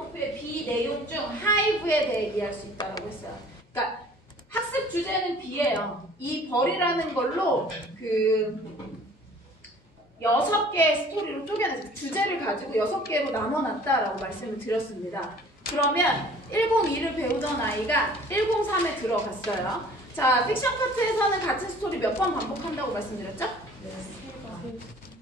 프로그램의 B 내용 중 하이브에 대해 얘기할 수 있다고 했어요. 그러니까 학습 주제는 B예요. 이 벌이라는 걸로 그 6개의 스토리로 쪼개내서 주제를 가지고 6개로 나눠놨다라고 말씀을 드렸습니다. 그러면 102를 배우던 아이가 103에 들어갔어요. 자, 픽션 파트에서는 같은 스토리 몇 번 반복한다고 말씀드렸죠? 네,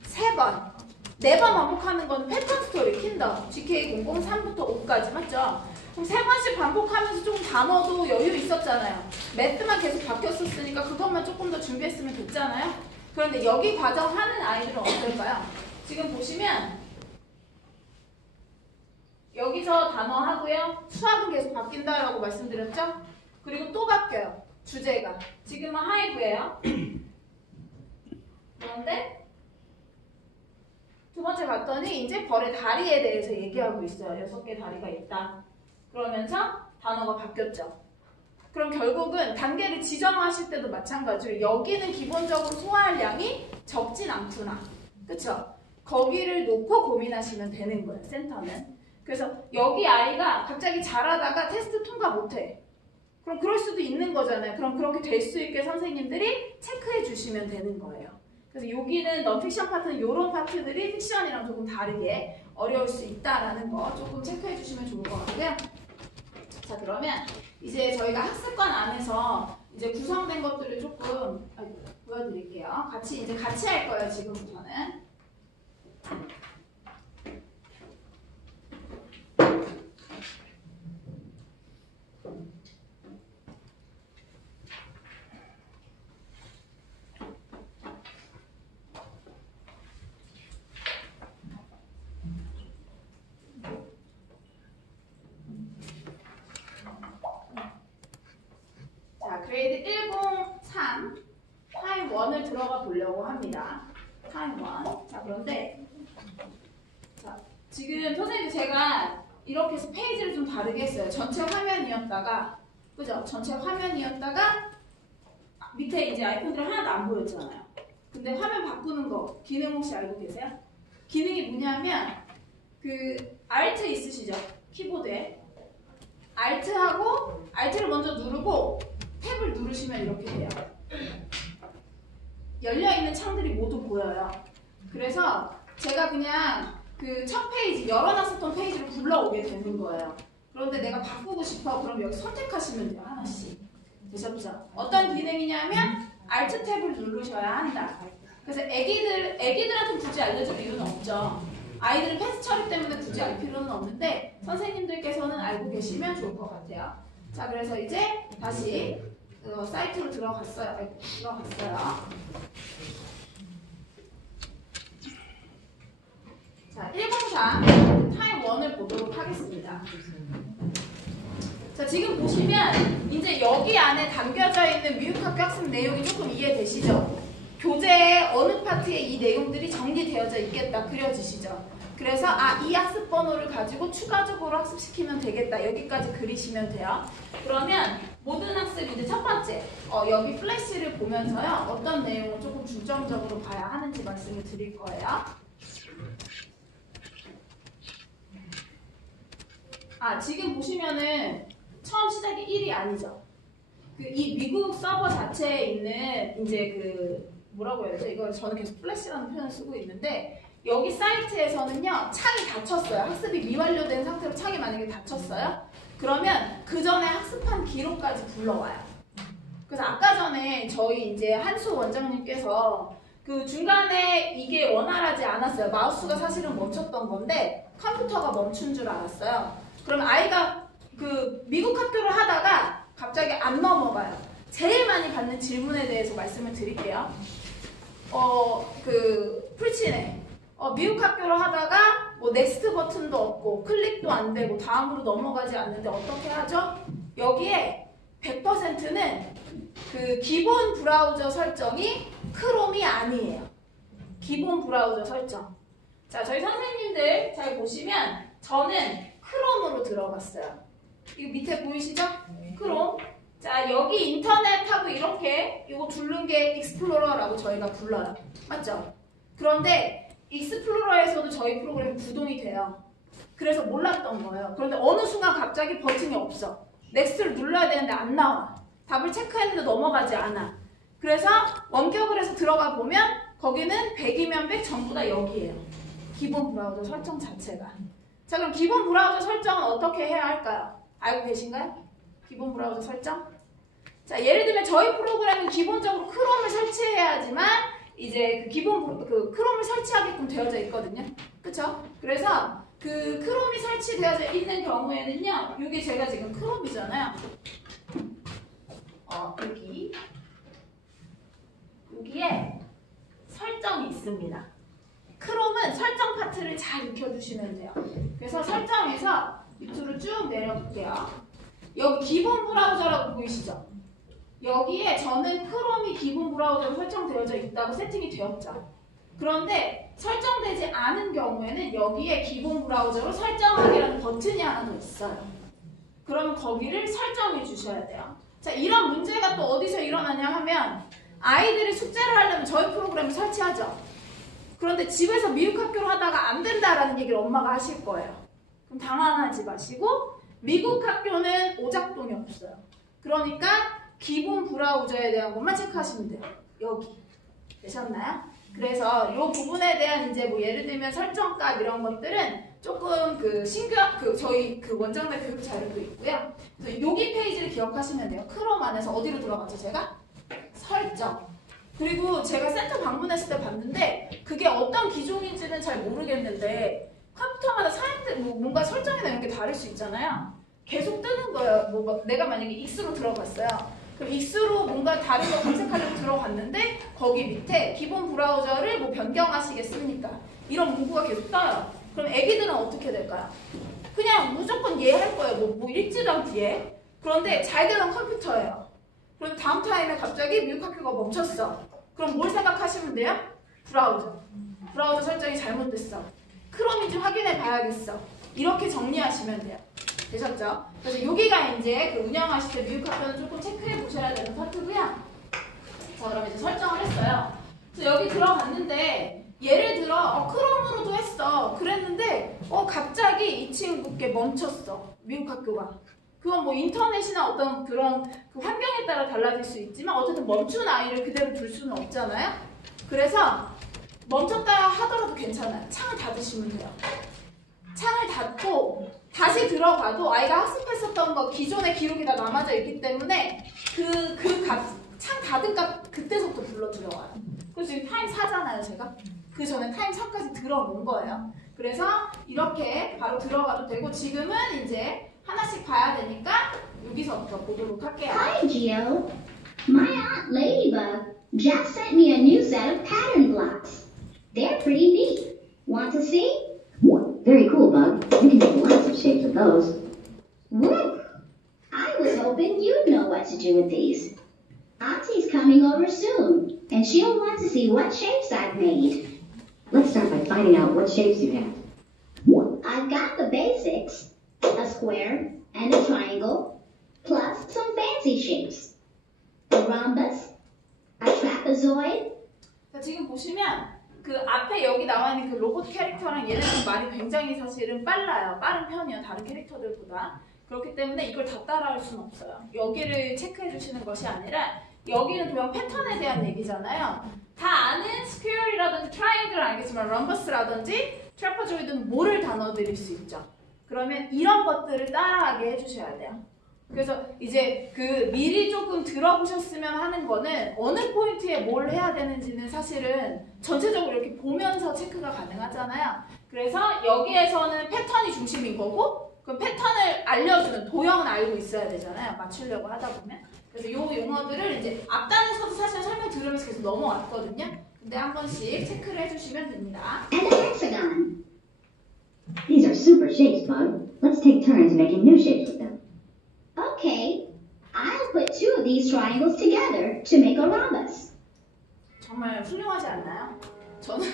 3번. 4번 반복하는 건 패턴 스토리, 킨더, GK003부터 5까지 맞죠? 그럼 3번씩 반복하면서 조금 단어도 여유 있었잖아요. 매트만 계속 바뀌었었으니까 그것만 조금 더 준비했으면 됐잖아요. 그런데 여기 과정 하는 아이들은 어떨까요? 지금 보시면 여기서 단어 하고요. 수학은 계속 바뀐다라고 말씀드렸죠? 그리고 또 바뀌어요. 주제가. 지금은 하이브예요. 그런데 두 번째 봤더니 이제 벌의 다리에 대해서 얘기하고 있어요. 6개 다리가 있다. 그러면서 단어가 바뀌었죠. 그럼 결국은 단계를 지정하실 때도 마찬가지로 여기는 기본적으로 소화할 양이 적진 않구나. 그쵸? 거기를 놓고 고민하시면 되는 거예요. 센터는. 그래서 여기 아이가 갑자기 잘하다가 테스트 통과 못해. 그럼 그럴 수도 있는 거잖아요. 그럼 그렇게 될 수 있게 선생님들이 체크해 주시면 되는 거예요. 그래서 여기는 넌픽션 파트는 이런 파트들이 픽션이랑 조금 다르게 어려울 수 있다라는 거 조금 체크해 주시면 좋을 것 같고요. 자, 그러면 이제 저희가 학습관 안에서 이제 구성된 것들을 조금 보여드릴게요. 같이 할 거예요, 지금부터는. 그레이드 103 타임 1을 들어가 보려고 합니다. 타임 1. 자, 그런데 자, 지금 선생님 제가 이렇게 해서 페이지를 좀 다르게 했어요. 전체 화면이었다가 그죠? 전체 화면이었다가 밑에 이제 아이콘들이 하나도 안 보였잖아요. 근데 화면 바꾸는 거 기능 혹시 알고 계세요? 기능이 뭐냐면 그 Alt 있으시죠? 키보드에 Alt를 먼저 누르고 탭을 누르시면 이렇게 돼요. 열려있는 창들이 모두 보여요. 그래서 제가 그냥 그 첫 페이지, 열어놨었던 페이지를 불러오게 되는 거예요. 그런데 내가 바꾸고 싶어. 그럼 여기 선택하시면 돼요. 하나씩. 되셨죠? 어떤 기능이냐면 Alt 탭을 누르셔야 한다. 그래서 애기들한테 굳이 알려줄 이유는 없죠. 아이들은 패스 처리 때문에 굳이 알 필요는 없는데 선생님들께서는 알고 계시면 좋을 것 같아요. 자, 그래서 이제 다시 사이트로 들어갔어요. 자, 103 타임 1을 보도록 하겠습니다. 자, 지금 보시면 이제 여기 안에 담겨져 있는 미국학교 학습 내용이 조금 이해되시죠? 교재의 어느 파트에 이 내용들이 정리되어져 있겠다 그려지시죠? 그래서 이 학습 번호를 가지고 추가적으로 학습시키면 되겠다. 여기까지 그리시면 돼요. 그러면 모든 학습 이제 첫 번째 여기 플래시를 보면서요. 어떤 내용을 조금 중점적으로 봐야 하는지 말씀을 드릴 거예요. 지금 보시면은 처음 시작이 1이 아니죠. 이 미국 서버 자체에 있는 이제 뭐라고 해야 되죠? 이걸 저는 계속 플래시라는 표현을 쓰고 있는데 여기 사이트에서는요, 창이 닫혔어요. 학습이 미완료된 상태로 창이 만약에 닫혔어요. 그러면 그 전에 학습한 기록까지 불러와요. 그래서 아까 전에 저희 이제 한수 원장님께서 그 중간에 이게 원활하지 않았어요. 마우스가 사실은 멈췄던 건데 컴퓨터가 멈춘 줄 알았어요. 그럼 아이가 그 미국 학교를 하다가 갑자기 안 넘어가요. 제일 많이 받는 질문에 대해서 말씀을 드릴게요. 풀치네. 미국 학교를 하다가 뭐 넥스트 버튼도 없고 클릭도 안 되고 다음으로 넘어가지 않는데 어떻게 하죠? 여기에 100%는 그 기본 브라우저 설정이 크롬이 아니에요. 기본 브라우저 설정. 자, 저희 선생님들 잘 보시면 저는 크롬으로 들어갔어요. 이거 밑에 보이시죠? 크롬. 자, 여기 인터넷하고 이렇게 이거 두른 게 익스플로러라고 저희가 불러요. 맞죠? 그런데 익스플로러에서도 저희 프로그램이 구동이 돼요. 그래서 몰랐던 거예요. 그런데 어느 순간 갑자기 버튼이 없어. 넥스트를 눌러야 되는데 안 나와. 답을 체크했는데 넘어가지 않아. 그래서 원격을 해서 들어가 보면 거기는 100이면 100 전부 다 여기예요. 기본 브라우저 설정 자체가. 자, 그럼 기본 브라우저 설정은 어떻게 해야 할까요? 알고 계신가요? 기본 브라우저 설정? 자, 예를 들면 저희 프로그램은 기본적으로 크롬을 설치해야지만 이제 그 기본 크롬을 설치하게끔 되어져 있거든요. 그쵸? 그래서 그 크롬이 설치되어져 있는 경우에는요, 이게 제가 지금 크롬이잖아요. 여기에 설정이 있습니다. 크롬은 설정 파트를 잘 익혀주시면 돼요. 그래서 설정에서 밑으로 쭉 내려볼게요. 여기 기본 브라우저라고 보이시죠? 여기에 저는 크롬이 기본 브라우저로 설정되어져 있다고 세팅이 되었죠. 그런데 설정되지 않은 경우에는 여기에 기본 브라우저로 설정하기라는 버튼이 하나 더 있어요. 그러면 거기를 설정해 주셔야 돼요. 자, 이런 문제가 또 어디서 일어나냐 하면 아이들이 숙제를 하려면 저희 프로그램을 설치하죠. 그런데 집에서 미국학교로 하다가 안 된다라는 얘기를 엄마가 하실 거예요. 그럼 당황하지 마시고 미국 학교는 오작동이 없어요. 그러니까 기본 브라우저에 대한 것만 체크하시면 돼요. 여기. 되셨나요? 그래서 이 부분에 대한 이제 뭐 예를 들면 설정값 이런 것들은 조금 저희 원장님 교육 자료도 있고요. 그래서 여기 페이지를 기억하시면 돼요. 크롬 안에서 어디로 들어갔죠, 제가? 설정. 그리고 제가 센터 방문했을 때 봤는데 그게 어떤 기종인지는 잘 모르겠는데 컴퓨터마다 사용된 뭔가 설정이나 이런 게 다를 수 있잖아요. 계속 뜨는 거예요. 내가 만약에 익스로 들어갔어요. 그럼 익스로 뭔가 다른 거 검색하려고 들어갔는데 거기 밑에 기본 브라우저를 뭐 변경하시겠습니까? 이런 문구가 계속 떠요. 그럼 애기들은 어떻게 될까요? 그냥 무조건 예 할 거예요. 뭐 읽지도 않고 예. 그런데 잘 되는 컴퓨터예요. 그럼 다음 타임에 갑자기 미국 학교가 멈췄어. 그럼 뭘 생각하시면 돼요? 브라우저 설정이 잘못됐어. 크롬인지 확인해 봐야겠어. 이렇게 정리하시면 돼요. 되셨죠? 그래서 여기가 이제 그 운영하실 때 미국 학교는 조금 체크해 보셔야 되는 파트고요. 자, 그럼 이제 설정을 했어요. 그래서 여기 들어갔는데 예를 들어 크롬으로도 했어. 그랬는데 갑자기 이 친구께 멈췄어. 미국 학교가. 그건 뭐 인터넷이나 어떤 그런 그 환경에 따라 달라질 수 있지만 어쨌든 멈춘 아이를 그대로 둘 수는 없잖아요. 그래서 멈췄다 하더라도 괜찮아요. 창을 닫으시면 돼요. 창을 닫고 다시 들어가도 아이가 학습했었던 거 기존의 기록이 다 남아져 있기 때문에 창 닫은 값 그때서부터 불러 들어와요. 그래서 지금 타임 4잖아요, 제가. 그 전에 타임 4까지 들어놓은 거예요. 그래서 이렇게 바로 들어가도 되고 지금은 이제 하나씩 봐야 되니까 여기서부터 보도록 할게요. Hi, Geo. My aunt Ladybug just sent me a new set of pattern blocks. They're pretty neat. Want to see? Very cool, Bug. You can make lots of shapes with those. Woo! I was hoping you'd know what to do with these. Auntie's coming over soon, and she'll want to see what shapes I've made. Let's start by finding out what shapes you have. I've got the basics, a square and a triangle, plus some fancy shapes. A rhombus, a trapezoid. 자, 지금 보시면 그 앞에 여기 나와 있는 그 로봇 캐릭터랑 얘네는 말이 굉장히 사실은 빨라요. 빠른 편이요. 다른 캐릭터들보다. 그렇기 때문에 이걸 다 따라할 수는 없어요. 여기를 체크해 주시는 것이 아니라 여기는 도형 패턴에 대한 얘기잖아요. 다 아는 스퀘어이라든지 트라이앵글은 알겠지만 럼버스라든지 트래퍼조이드는 모를 단어들일 수 있죠. 그러면 이런 것들을 따라하게 해주셔야 돼요. 그래서 이제 그 미리 조금 들어보셨으면 하는 거는 어느 포인트에 뭘 해야 되는지는 사실은 전체적으로 이렇게 보면서 체크가 가능하잖아요. 그래서 여기에서는 패턴이 중심인 거고 그 패턴을 알려주는 도형은 알고 있어야 되잖아요. 맞추려고 하다 보면. 그래서 요 용어들을 이제 앞단에서도 사실 설명 들으면서 계속 넘어왔거든요. 근데 한 번씩 체크를 해주시면 됩니다. And a hexagon. These are super shapes, Bug. Let's take turns making new shapes with them. Okay, I'll put two of these triangles together to make a rhombus. 정말 훌륭하지 않나요? 저는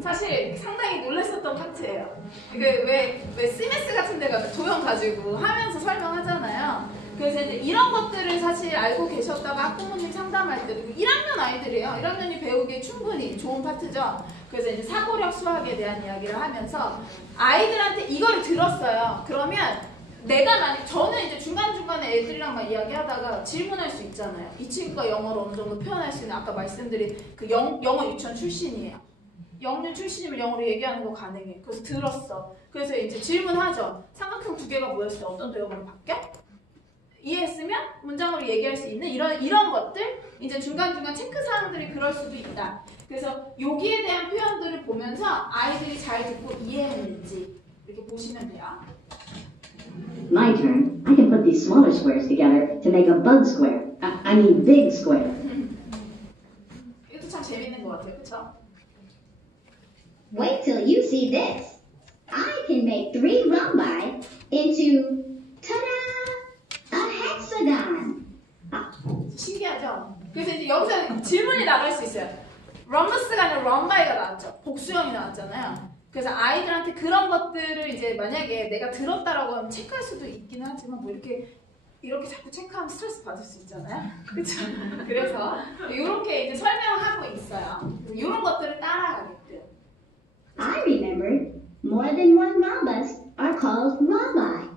사실 상당히 놀랐었던 파트예요. 이게 왜 CMS 같은 데 가면 도형 가지고 하면서 설명하잖아요. 그래서 이제 이런 것들을 사실 알고 계셨다가 학부모님 상담할 때도 1학년 아이들이에요. 1학년이 배우기에 충분히 좋은 파트죠. 그래서 이제 사고력 수학에 대한 이야기를 하면서 아이들한테 이걸 들었어요. 그러면 내가 만약 저는 이제 중간중간에 애들이랑 막 이야기하다가 질문할 수 있잖아요. 이 친구가 영어를 어느 정도 표현할 수 있는 아까 말씀드린 그 영어 유치원 출신이에요. 영유 출신이면 영어로 얘기하는 거 가능해. 그래서 들었어. 그래서 이제 질문하죠. 삼각형 두 개가 모였을 때 어떤 도형으로 바뀌어? 이해했으면 문장으로 얘기할 수 있는 이런 것들 이제 중간중간 체크사항들이 그럴 수도 있다. 그래서 여기에 대한 표현들을 보면서 아이들이 잘 듣고 이해했는지 이렇게 보시면 돼요. My turn. I can put these smaller squares together to make a bug square. I mean big square. 이것도 참 재밌는 것 같아요. 그쵸? Wait till you see this. I can make 3 rhombi into, ta-da, a hexagon. 신기하죠? 그래서 이제 여기서 질문이 나갈 수 있어요. 럼버스가 아니라 럼바이가 나왔죠. 복수형이 나왔잖아요. 그래서 아이들한테 그런 것들을 이제 만약에 내가 들었다라고 하면 체크할 수도 있긴 하지만 뭐 이렇게 자꾸 체크하면 스트레스 받을 수 있잖아요. 그렇죠? 그래서 이렇게 이제 설명하고 있어요. 이런 것들을 따라가게끔. I remembered more than one rhombus are called rhombi.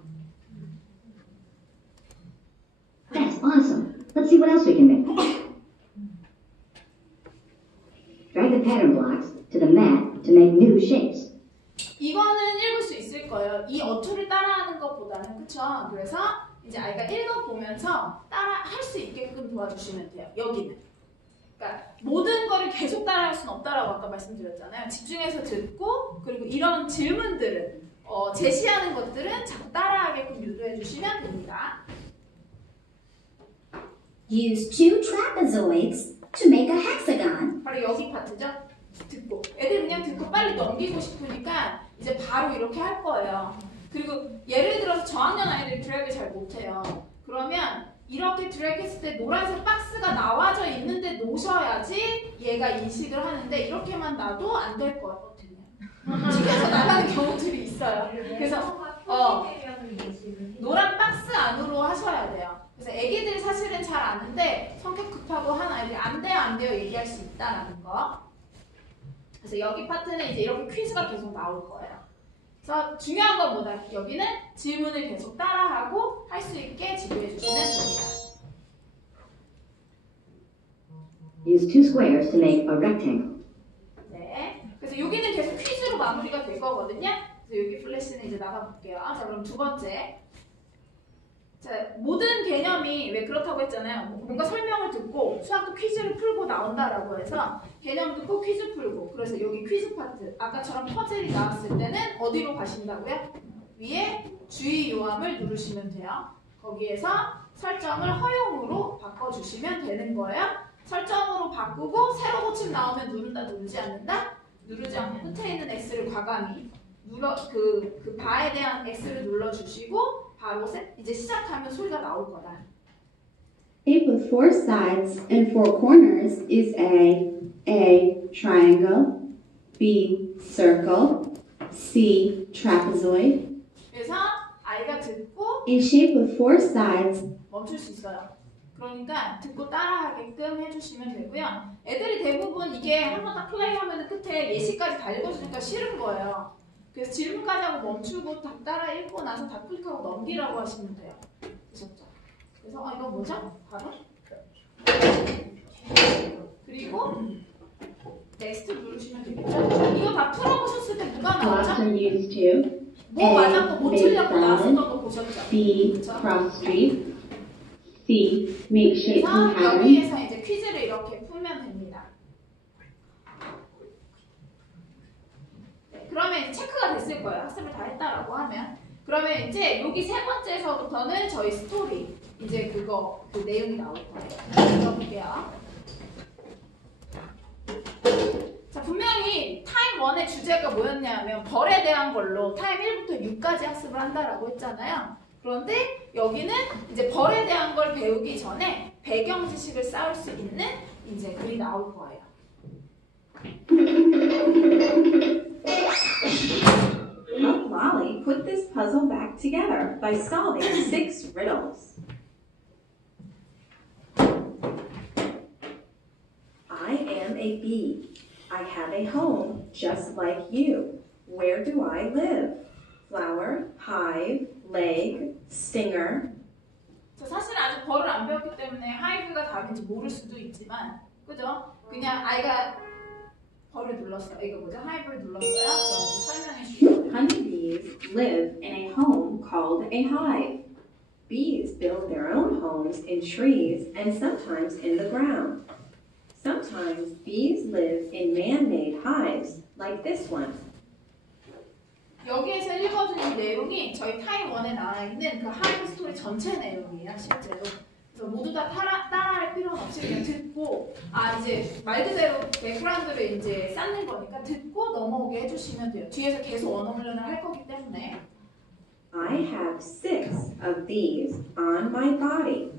That's awesome. Let's see what else we can make. Drag the pattern blocks to the mat to make new shapes. 이거는 읽을 수 있을 거예요. 이 어투를 따라하는 것보다는 그쵸? 그래서 이제 아이가 읽어보면서 따라 할 수 있게끔 도와주시면 돼요. 여기는. 그러니까 모든 거를 계속 따라할 수는 없다라고 아까 말씀드렸잖아요. 집중해서 듣고 그리고 이런 질문들은 제시하는 것들은 자꾸 따라하게끔 유도해 주시면 됩니다. Use 2 trapezoids to make a hexagon. 바로 여기 파트죠? 듣고 애들 그냥 듣고 빨리 넘기고 싶으니까 이제 바로 이렇게 할 거예요. 그리고 예를 들어서 저학년 아이들이 드래그 잘 못해요. 그러면 이렇게 드래그 했을 때 노란색 박스가 나와져 있는데 놓으셔야지 얘가 인식을 하는데 이렇게만 놔도 안 될 것 같거든요. 튀겨서 나가는 경우들이 있어요. 그래서 노란 박스 안으로 하셔야 돼요. 그래서 애기들이 사실은 잘 아는데 성격 급하고 한 아이들이 안 돼요 얘기할 수 있다라는 거. 그래서 여기 파트는 이제 이렇게 퀴즈가 계속 나올 거예요. 그래서 중요한 건 뭐다? 여기는 질문을 계속 따라하고 할 수 있게 지도해 주시면 됩니다. Use 2 squares to make a rectangle. 네. 그래서 여기는 계속 퀴즈로 마무리가 될 거거든요. 그래서 여기 플래시는 이제 나가볼게요. 자, 그럼 두 번째. 자, 모든 개념이 왜 그렇다고 했잖아요. 뭔가 설명을 듣고 수학도 퀴즈를 풀고 나온다라고 해서 개념 듣고 퀴즈 풀고 그래서 여기 퀴즈 파트 아까처럼 퍼즐이 나왔을 때는 어디로 가신다고요? 위에 주의 요함을 누르시면 돼요. 거기에서 설정을 허용으로 바꿔주시면 되는 거예요. 설정으로 바꾸고 새로 고침 나오면 누른다 누르지 않는다? 누르지 않고 끝에 있는 X를 과감히 그 바에 대한 X를 눌러주시고 바로 이제 시작하면 소리가 나올 거다. Shape with 4 sides and 4 corners is A. Triangle, B. Circle, C. Trapezoid. 그래서 아이가 듣고 A shape with 4 sides. 멈출 수 있어요. 그러니까 듣고 따라하게끔 해주시면 되고요. 애들이 대부분 이게 한번 딱 플레이하면 끝에 예시까지 다 읽어주니까 싫은 거예요. 그래서 질문까지 하고 멈추고 다 따라 읽고 나서 다 클릭하고 넘기라고 하시면 돼요. 되셨죠? 그래서 이거 뭐죠? 바로 그리고 넥스트 누르시면 되겠죠? 이거 다 풀어보셨을 때 누가 Blocks 나왔죠? are used to 뭐 맞았고 못 틀렸고 나왔었던 거 보셨죠? B. 그쵸? Cross street, C. Make shapes 그래서 and patterns. 여기에서 이제 퀴즈를 이렇게 풀면 됩니다. 네, 그러면 이제 체크가 됐을 거예요. 학습을 다 했다라고 하면. 그러면 이제 여기 세 번째에서부터는 저희 스토리 이제 그 내용이 나올 거예요. 읽어볼게요. 자, 분명히 타임 1의 주제가 뭐였냐면 벌에 대한 걸로 타임 1부터 6까지 학습을 한다라고 했잖아요. 그런데 여기는 이제 벌에 대한 걸 배우기 전에 배경 지식을 쌓을 수 있는 이제 글이 나올 거예요. Help Lolly put this puzzle back together by solving 6 riddles. a bee. I have a home just like you. Where do I live? Flower, hive, leg, stinger. 저 사실 아직 벌을 안 배웠기 때문에 하이브가 답인지 모를 수도 있지만, 그죠? 그냥 아이가 벌을 눌렀어요. 이거 뭐죠? 하이브를 눌렀어요. 그럼 이제 설명해 주시면 Honeybees live in a home called a hive. Bees build their own homes in trees and sometimes in the ground. Sometimes bees live in man-made hives like this one. 여기에서 읽어주는 내용이 저희 타임 1에 나와 있는 그 하이브 스토리 전체 내용이에요, 실제로. 그래서 모두 다 따라할 필요는 없이 그냥 듣고, 이제 말 그대로 백그라운드를 이제 쌓는 거니까 듣고 넘어오게 해주시면 돼요. 뒤에서 계속 언어 훈련을 할 거기 때문에. I have 6 of these on my body.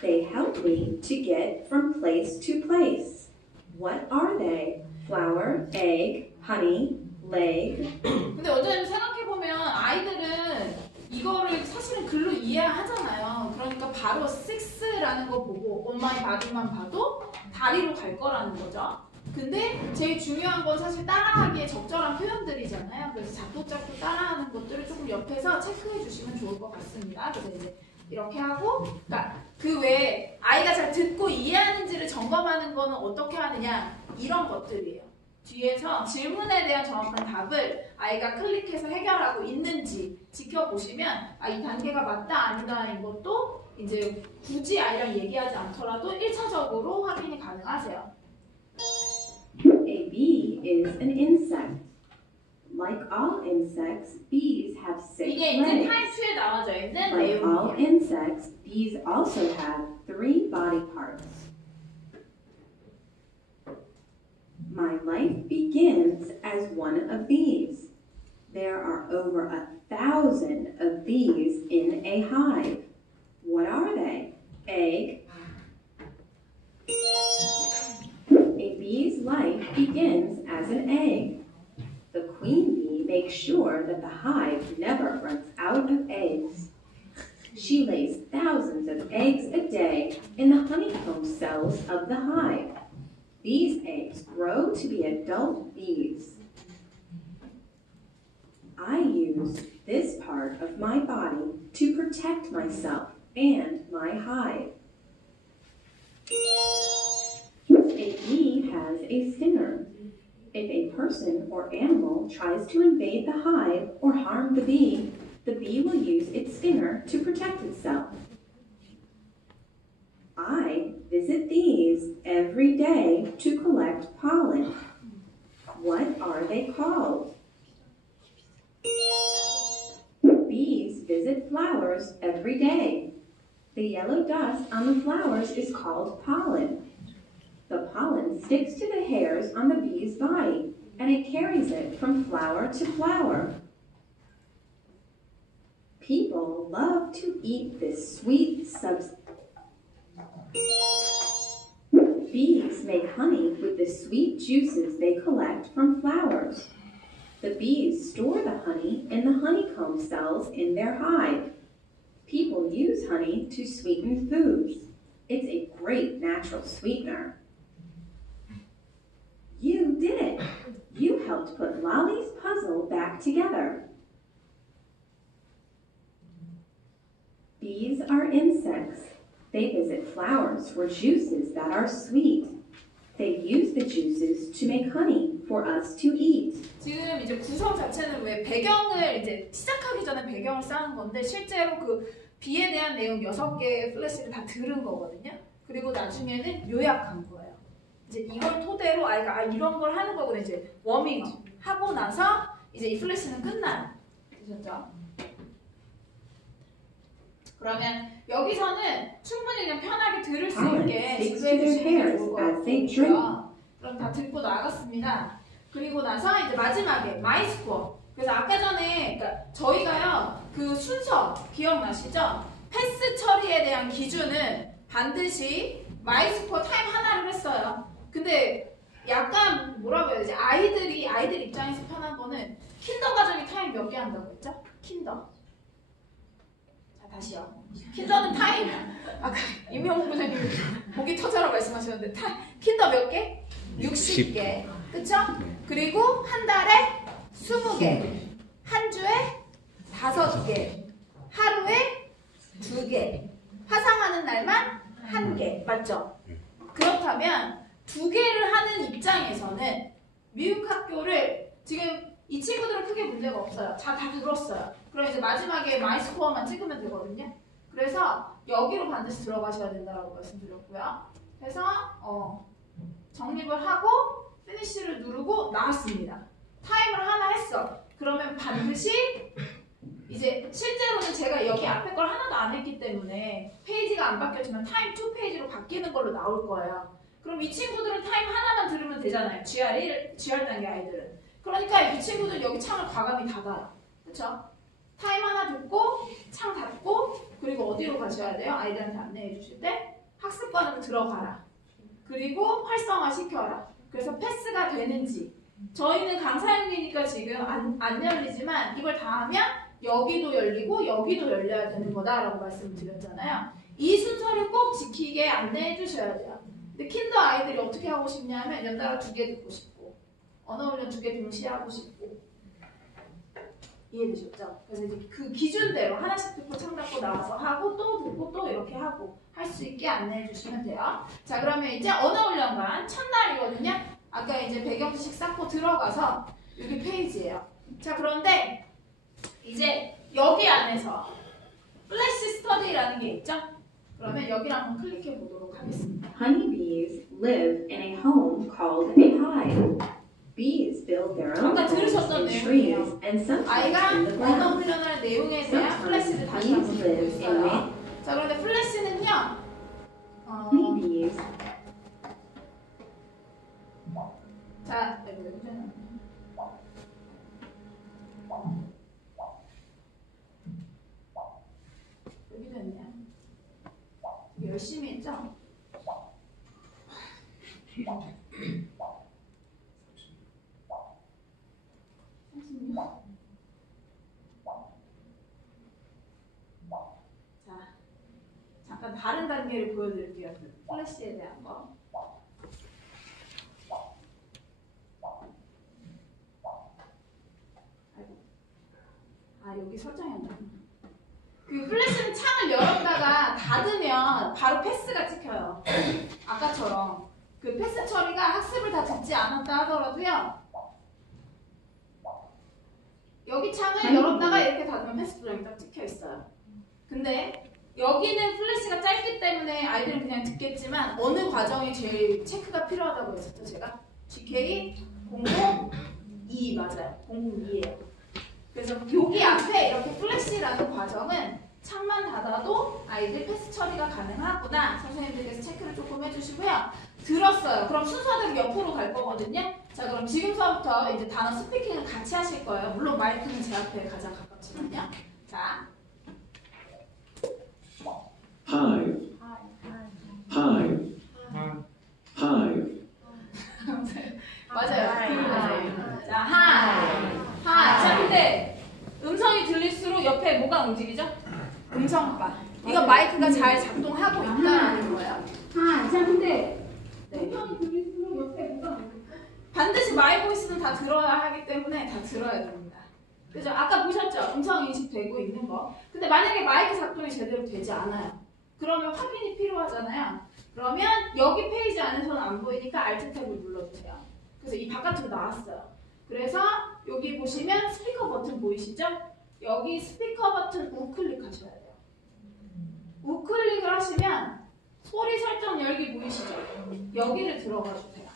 They help me to get from place to place. What are they? Flower, egg, honey, leg. 근데 어쩌면 생각해보면 아이들은 이거를 사실은 글로 이해하잖아요. 그러니까 바로 6라는 거 보고 엄마의 바디만 봐도 다리로 갈 거라는 거죠. 근데 제일 중요한 건 사실 따라하기에 적절한 표현들이잖아요. 그래서 작두작두 따라하는 것들을 조금 옆에서 체크해 주시면 좋을 것 같습니다. 그래서 이제 이렇게 하고, 그러니까 그 외에 아이가 잘 듣고 이해하는지를 점검하는 거는 어떻게 하느냐, 이런 것들이에요. 뒤에서 질문에 대한 정확한 답을 아이가 클릭해서 해결하고 있는지 지켜보시면 이 단계가 맞다 아니다 이것도 이제 굳이 아이랑 얘기하지 않더라도 1차적으로 확인이 가능하세요. A bee is an insect. Like all insects, bees have 6 이게 이제 legs. 타입 2에 나와져 있는 Like all 내용이에요. insects, bees also have 3 body parts. My life begins as one of these. There are over 1,000 of these in a hive. What are they? Egg. A bee's life begins as an egg. The queen bee makes sure that the hive never runs out of eggs. She lays thousands of eggs a day in the honeycomb cells of the hive. These eggs grow to be adult bees. I use this part of my body to protect myself and my hive. A bee has a stinger. If a person or animal tries to invade the hive or harm the bee will use its stinger to protect itself. I visit these every day to collect pollen. What are they called? Bees visit flowers every day. The yellow dust on the flowers is called pollen. The pollen sticks to the hairs on the bee's body, and it carries it from flower to flower. People love to eat this sweet substance. Bees make honey with the sweet juices they collect from flowers. The bees store the honey in the honeycomb cells in their hive. People use honey to sweeten foods. It's a great natural sweetener. You did it! You helped put Lolly's puzzle back together. Bees are insects. They visit flowers for juices that are sweet. They use the juices to make honey for us to eat. 지금 이제 구성 자체는 왜 배경을 이제 시작하기 전에 배경을 쌓은 건데 실제로 그 비에 대한 내용 6개의 플래시를 다 들은 거거든요. 그리고 나중에는 요약한 거예요. 이제 이걸 토대로 아이가 이런 걸 하는 거구나 이제 워밍업 하고 나서 이제 이 플래시는 끝나요. 되셨죠? 그러면 여기서는 충분히 그냥 편하게 들을 수 있게 지도해 주시면 좋을 것 같고요. 그럼 다 듣고 나갔습니다. 그리고 나서 이제 마지막에 마이스코어. 그래서 아까 전에 그러니까 저희가요 그 순서 기억나시죠? 패스 처리에 대한 기준은 반드시 마이스코어 타임 하나를 했어요. 근데 약간 뭐라고 해야 되지? 아이들 입장에서 편한 거는 킨더 과정이 타임 몇 개 한다고 했죠? 킨더. 자, 자, 다시요. 킨더는 타임. 아까 임영웅 부장님 보기 터져라 말씀하셨는데 킨더 몇 개? 60개. 그쵸? 그리고 한 달에 20개. 한 주에 5개. 하루에 2개. 화상하는 날만 1개. 맞죠? 그렇다면 2개를 하는 입장에서는 미국 학교를 지금 이 친구들은 크게 문제가 없어요. 다 들었어요. 그럼 이제 마지막에 마이스코어만 찍으면 되거든요. 그래서 여기로 반드시 들어가셔야 된다고 말씀드렸고요. 그래서 정립을 하고 피니쉬를 누르고 나왔습니다. 타임을 하나 했어. 그러면 반드시 이제 실제로는 제가 여기 앞에 걸 하나도 안 했기 때문에 페이지가 안 바뀌었지만 타임 2 페이지로 바뀌는 걸로 나올 거예요. 그럼 이 친구들은 타임 하나만 들으면 되잖아요. GR 단계 아이들은. 그러니까 이 친구들 여기 창을 과감히 닫아요. 그쵸? 타임 하나 듣고 창 닫고 그리고 어디로 가셔야 돼요? 아이들한테 안내해 주실 때 학습관으로 들어가라. 그리고 활성화 시켜라. 그래서 패스가 되는지 저희는 강사용이니까 지금 안 열리지만 이걸 다 하면 여기도 열리고 여기도 열려야 되는 거다라고 말씀드렸잖아요. 이 순서를 꼭 지키게 안내해 주셔야 돼요. 근데 킨더 아이들이 어떻게 하고 싶냐면 연달아 2개 듣고 싶고 언어훈련 2개 동시에 하고 싶고 이해되셨죠? 그래서 이제 그 기준대로 하나씩 듣고 창 닫고 나와서 하고 또 듣고 또 이렇게 하고 할 수 있게 안내해 주시면 돼요. 자, 그러면 이제 언어훈련관 첫날이거든요. 아까 이제 배경지식 쌓고 들어가서 여기 페이지예요. 자, 그런데 이제 여기 안에서 플래시 스터디라는 게 있죠? 그러면 여기를 한번 클릭해 보도록 하겠습니다. Honeybees live in a home called a hive. Bees build their own 아까 homes 들으셨던 in trees 내용이에요. and sometimes 아이가 in the 언어 ground. 훈련할 내용에 대한 플래시를 다시 한번 보고 있어요. 자, 그런데 플래시는요. Honeybees 자, 여기 됐냐? 열심히 했죠? 자, 잠깐 다른 단계를 보여드릴게요. 플래시에 대한 거. 여기 설정이 안 나네. 그 플래시는 창을 열었다가 닫으면 바로 패스가 찍혀요. 아까처럼 그 패스 처리가 학습을 다 듣지 않았다 하더라도요. 여기 창을 열었다가 이렇게 닫으면 패스 도장이 딱 찍혀 있어요. 근데 여기는 플래시가 짧기 때문에 아이들은 그냥 듣겠지만 어느 과정이 제일 체크가 필요하다고 했었죠 제가? GK 002 맞아요. 002예요. 그래서 여기 앞에 이렇게 플래시라는 과정은 창만 닫아도 아이들 패스 처리가 가능하구나. 선생님들께서 체크를 조금 해주시고요. 들었어요. 그럼 순서대로 옆으로 갈 거거든요. 자, 그럼 지금서부터 이제 단어 스피킹을 같이 하실 거예요. 물론 마이크는 제 앞에 가장 가깝지만요. 자, hive, hive, hive. 맞아요. 자, 하이. 자, 근데 음성이 들릴수록 옆에 뭐가 움직이죠? 음성바. 이건 마이크가 잘 작동하고 있다는 거예요. 자, 근데 음성이 들릴수록 옆에 뭐가 움직이죠? 반드시 마이 보이스는 다 들어야 하기 때문에 다 들어야 됩니다. 그죠? 아까 보셨죠? 음성 인식되고 있는 거. 근데 만약에 마이크 작동이 제대로 되지 않아요. 그러면 확인이 필요하잖아요. 그러면 여기 페이지 안에서는 안 보이니까 Alt 탭을 눌러주세요. 그래서 이 바깥으로 나왔어요. 그래서 여기 보시면 스피커 버튼 보이시죠? 여기 스피커 버튼 우클릭하셔야 돼요. 우클릭을 하시면 소리 설정 열기 보이시죠? 여기를 들어가 주세요.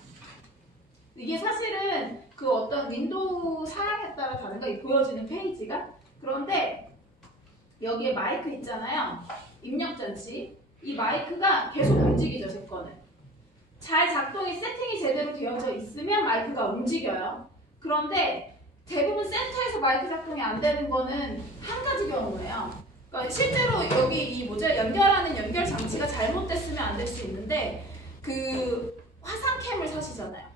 이게 사실은 그 어떤 윈도우 사양에 따라 다른가? 이 보여지는 페이지가? 그런데 여기에 마이크 있잖아요. 입력 장치. 이 마이크가 계속 움직이죠, 제 거는. 잘 작동이 세팅이 제대로 되어져 있으면 마이크가 움직여요. 그런데 대부분 센터에서 마이크 작동이 안 되는 거는 한 가지 경우예요. 그러니까 실제로 여기 이 연결하는 연결 장치가 잘못됐으면 안 될 수 있는데 그 화상캠을 사시잖아요.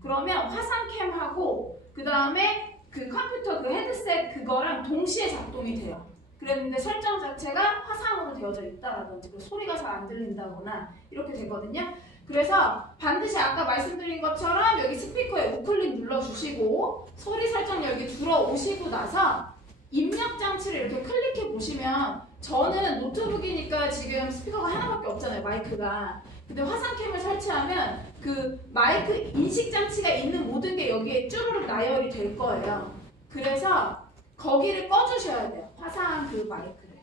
그러면 화상캠하고 그 다음에 그 컴퓨터 그 헤드셋 그거랑 동시에 작동이 돼요. 그랬는데 설정 자체가 화상으로 되어져 있다라든지 소리가 잘 안 들린다거나 이렇게 되거든요. 그래서 반드시 아까 말씀드린 것처럼 여기 스피커에 우클릭 눌러주시고 소리 설정 여기 들어오시고 나서 입력 장치를 이렇게 클릭해 보시면 저는 노트북이니까 지금 스피커가 하나밖에 없잖아요, 마이크가. 근데 화상캠을 설치하면 그 마이크 인식 장치가 있는 모든 게 여기에 쭈루룩 나열이 될 거예요. 그래서 거기를 꺼주셔야 돼요, 화상 그 마이크를.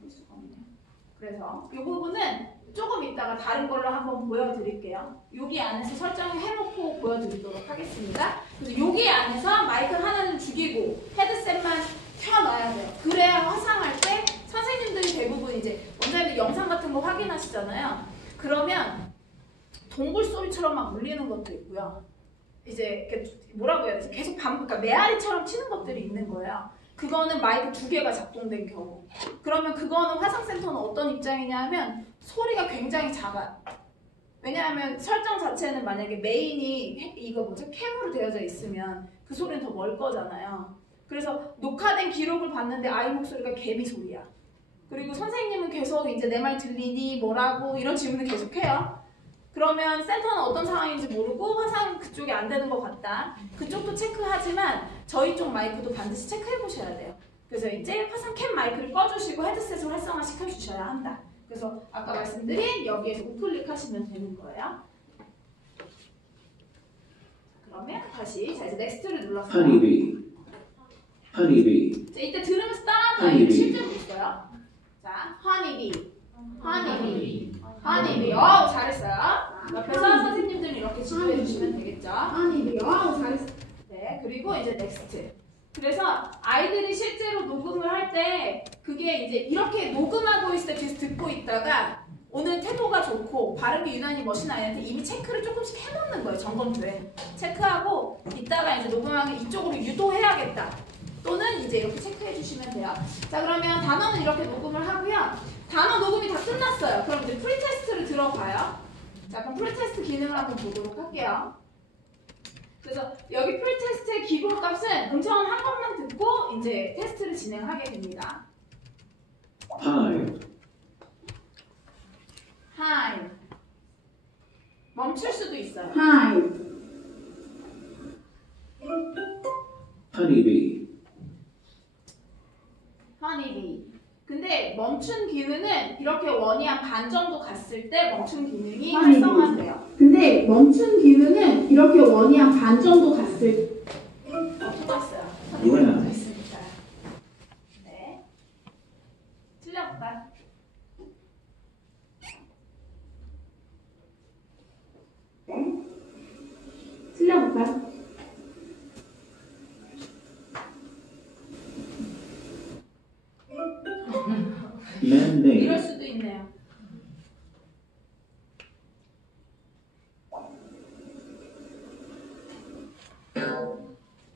볼 수가 없네요. 그래서 이 부분은 조금 이따가 다른 걸로 한번 보여드릴게요. 여기 안에서 설정을 해놓고 보여드리도록 하겠습니다. 그래서 여기 안에서 마이크 하나는 죽이고 헤드셋만 켜놔야 돼요. 그래야 화상할 때 선생님들이 대부분 이제 원장님들 영상 같은 거 확인하시잖아요. 그러면 동굴 소리처럼 막 울리는 것도 있고요. 이제 뭐라고 해야 되지? 계속 그러니까 메아리처럼 치는 것들이 있는 거예요. 그거는 마이크 2개가 작동된 경우. 그러면 그거는 화상센터는 어떤 입장이냐 하면 소리가 굉장히 작아요. 왜냐하면 설정 자체는 만약에 메인이 이거 뭐죠? 캠으로 되어져 있으면 그 소리는 더 멀 거잖아요. 그래서 녹화된 기록을 봤는데 아이 목소리가 개미 소리야. 그리고 선생님은 계속 이제 내 말 들리니 뭐라고 이런 질문을 계속 해요. 그러면 센터는 어떤 상황인지 모르고 화상 그쪽이 안 되는 것 같다. 그쪽도 체크하지만 저희 쪽 마이크도 반드시 체크해 보셔야 돼요. 그래서 이제 화상 캠 마이크를 꺼주시고 헤드셋을 활성화 시켜주셔야 한다. 그래서 아까 말씀드린 여기에서 우클릭 하시면 되는 거예요. 그러면 다시 자 이제 넥스트를 눌러서 Honeybee. Honeybee. 자, 이때 들으면서 따라하는 아이들 실제로 있어요. 자, honeybee, honeybee, honeybee. 어우 잘했어요. 옆에서 선생님들은 이렇게 지도해 주시면 되겠죠. honeybee. 어우 잘했어요. 네, 그리고 이제 넥스트. 그래서 아이들이 실제로 녹음을 할 때 그게 이제 이렇게 녹음하고 있을 때 뒤에서 듣고 있다가 오늘 태도가 좋고 발음이 유난히 멋있는 아이한테 이미 체크를 조금씩 해놓는 거예요. 점검표에 체크하고 이따가 이제 녹음하면 이쪽으로 유도해야겠다. 또는 이제 이렇게 체크해 주시면 돼요. 자, 그러면 단어는 이렇게 녹음을 하고요. 단어 녹음이 다 끝났어요. 그럼 이제 프리테스트를 들어가요. 자, 그럼 프리테스트 기능을 한번 보도록 할게요. 그래서 여기 프리테스트의 기본 값은 음성은 한 번만 듣고 이제 테스트를 진행하게 됩니다. Hive. Hive. 멈출 수도 있어요. hive, Honeybee. honeybee. 근데 멈춘 기능은 이렇게 원이 한 반 정도 갔을 때 멈춘 기능이 honeybee. 활성화돼요. 근데 멈춘 기능은 이렇게 원이 한 반 정도 갔을 틀렸어요. 뭐야? 있으니까. 네. 틀렸다. 틀려볼까요? 이럴 Man-made. 수도 있네요.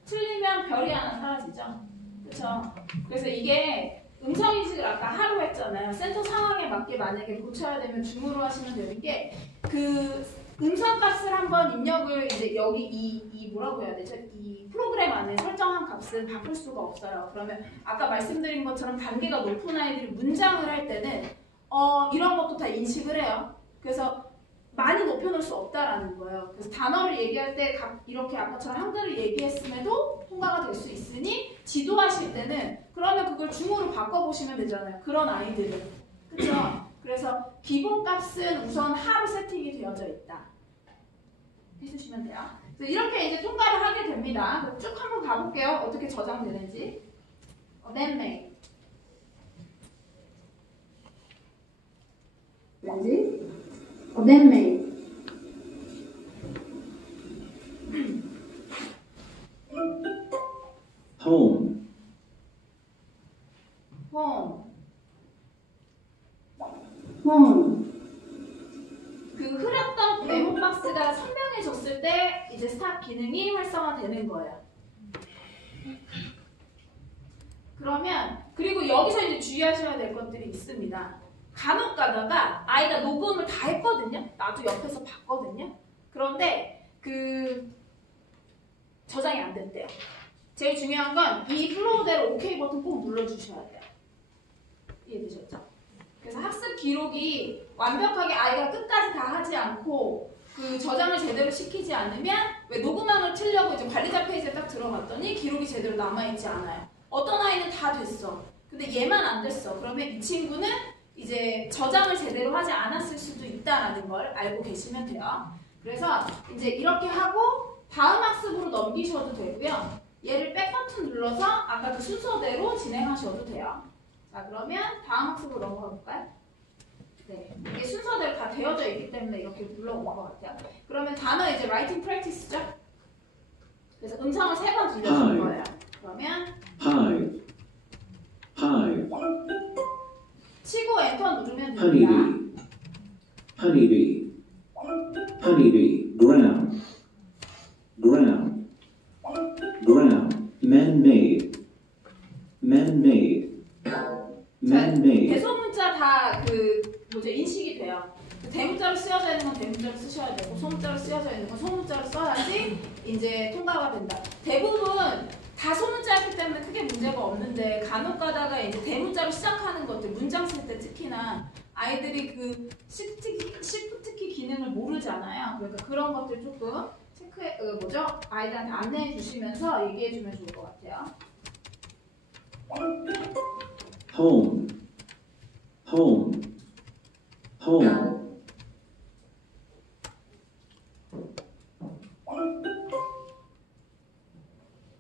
틀리면 별이 하나 사라지죠. 그렇죠? 그래서 이게 음성 인식을 아까 하루 했잖아요. 센터 상황에 맞게 만약에 고쳐야 되면 줌으로 하시면 되는 게 그 음성 값을 한번 입력을 이제 여기 이 뭐라고 해야 되죠? 이 프로그램 안에 설정한 값은 바꿀 수가 없어요. 그러면 아까 말씀드린 것처럼 단계가 높은 아이들이 문장을 할 때는 이런 것도 다 인식을 해요. 그래서 많이 높여놓을 수 없다라는 거예요. 그래서 단어를 얘기할 때 이렇게 아까처럼 한글을 얘기했음에도 통과가 될 수 있으니 지도하실 때는 그러면 그걸 중어로 바꿔보시면 되잖아요. 그런 아이들은. 그렇죠? 그래서 기본값은 우선 하루 세팅이 되어져 있다. 해주시면 돼요. 그래서 이렇게 이제 통과를 하게 됩니다. 쭉 한번 가볼게요. 어떻게 저장되는지. man-made. 뭐지? man-made, Home. home. home, 그 흐렸던 메모 박스가 선명해졌을 때 이제 스탑 기능이 활성화되는 거예요. 그러면 그리고 여기서 이제 주의하셔야 될 것들이 있습니다. 간혹 가다가 아이가 녹음을 다 했거든요. 나도 옆에서 봤거든요. 그런데 그 저장이 안 됐대요. 제일 중요한 건 이 플로우대로 OK 버튼 꼭 눌러주셔야 돼요. 이해되셨죠? 그래서 학습 기록이 완벽하게 아이가 끝까지 다 하지 않고 그 저장을 제대로 시키지 않으면 왜 녹음함을 틀려고 이제 관리자 페이지에 딱 들어갔더니 기록이 제대로 남아있지 않아요. 어떤 아이는 다 됐어. 근데 얘만 안 됐어. 그러면 이 친구는 이제 저장을 제대로 하지 않았을 수도 있다는 걸 알고 계시면 돼요. 그래서 이제 이렇게 하고 다음 학습으로 넘기셔도 되고요. 얘를 백 버튼 눌러서 아까 그 순서대로 진행하셔도 돼요. 자, 그러면 다음 학습으로 넘어가 볼까요? 네, 이게 순서대로 다 되어져 있기 때문에 이렇게 불러온 것 같아요. 그러면 단어 이제 라이팅 프랙티스죠? 그래서 음성을 3번 들려줄 거예요. 그러면 hive, hive, 치고 엔터 누르면 됩니다. honeybee, honeybee, honeybee, ground, ground, ground, man-made, man-made, man-made, 대소문자 다 인식이 돼요. 대문자로 쓰여져 있는 건 대문자로 쓰셔야 되고 소문자로 쓰여져 있는 건 소문자로 써야지 이제 통과가 된다. 대부분 다 소문자였기 때문에 크게 문제가 없는데 간혹 가다가 이제 대문자로 시작하는 것들 문장 쓸 때 특히나 아이들이 그 시프트 키 기능을 모르잖아요. 그러니까 그런 것들 조금 체크해 아이들한테 안내해 주시면서 얘기해 주면 좋을 것 같아요. home, home, home,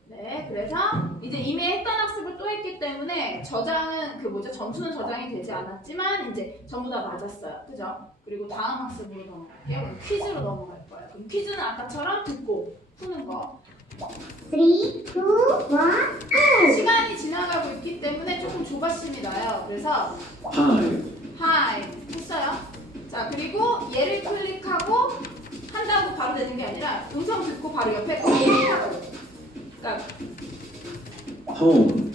네, 그래서 이제 이미 했던 학습을 또 했기 때문에 저장은 점수는 저장이 되지 않았지만 이제 전부 다 맞았어요. 그죠? 그리고 다음 학습으로 넘어갈게요. 퀴즈로 넘어갈 거예요. 그럼 퀴즈는 아까처럼 듣고 푸는 거. 3, 2, 1, go! 시간이 지나가고 있기 때문에 조금 조바심이 나요. 그래서 hive, 하이 했어요. 자, 그리고 얘를 클릭하고 한다고 바로 되는 게 아니라 음성 듣고 바로 옆에 거 클릭하고. 그러니까 home,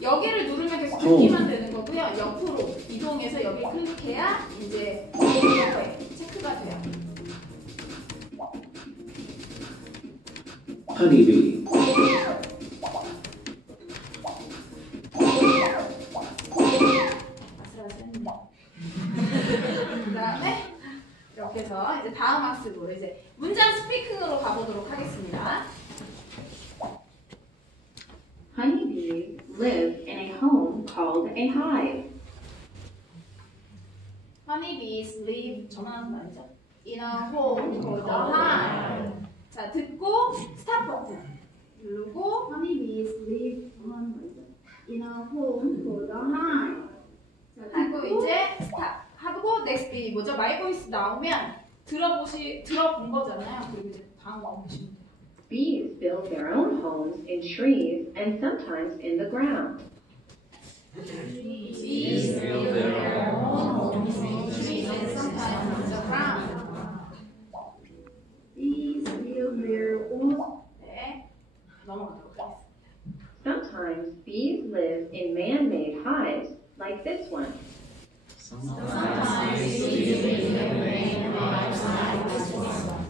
여기를 누르면 계속 듣기만 되는 거고요. 옆으로 이동해서 여기를 클릭해야 이제 체크가 돼요. honeybee, 아슬아슬했네. 그 다음에 이렇게 해서 이제 다음 학습으로 이제 문장 스피킹으로 가보도록 하겠습니다. Honeybees live in a home called a hive. Honeybees live 저만한 거 아니죠? In a home called a hive. 자, 듣고 스탑 버튼 누르고 Honeybees live in a home called a hive. 하고 이제 스탑 하고 넥스트 마이 보이스 나오면 들어본 거잖아요. 그리고 이제 다음 거 보시면 돼요. Bees build their own homes in trees and sometimes in the ground. Bees build their own homes in trees and sometimes on the ground. Bees build their own. 네, 넘어가도록 하겠습니다. Sometimes bees live in man-made hives like this one. Sometimes bees live in man-made hives like this one.